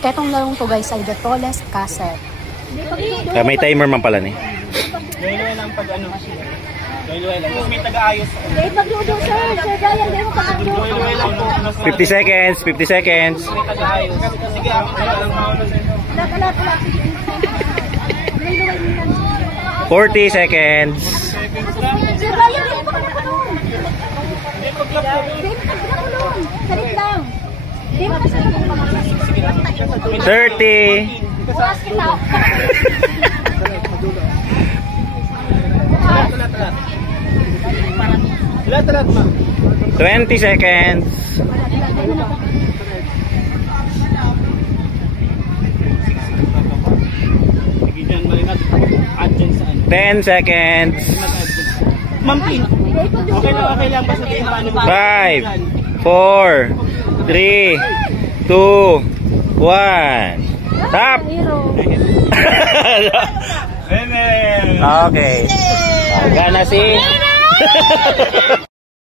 Etong larong to guys ay the tallest castle. May timer man pala ni. Luway lang pag ano. Luway lang. Kung may taga-ayos. Pagludo sir. Sir Dayan, di mo pagludo. Luway lang po. 50 seconds, 50 seconds. May taga-ayos. Sige, ako na lang mauna sa inyo. 40 seconds. Sir Dayan, di mo pagludo. Di mo pagludo. Salit lang. Di mo pagludo. 30. Bukas kita. Talat, ma. 20 seconds. Sige dyan, malingat. Add dyan sa ano. 10 seconds. Ma'am, okay lang. Basta tayo paano. 5, 4, 3, 2, 1. Stop! Okay. Gana si...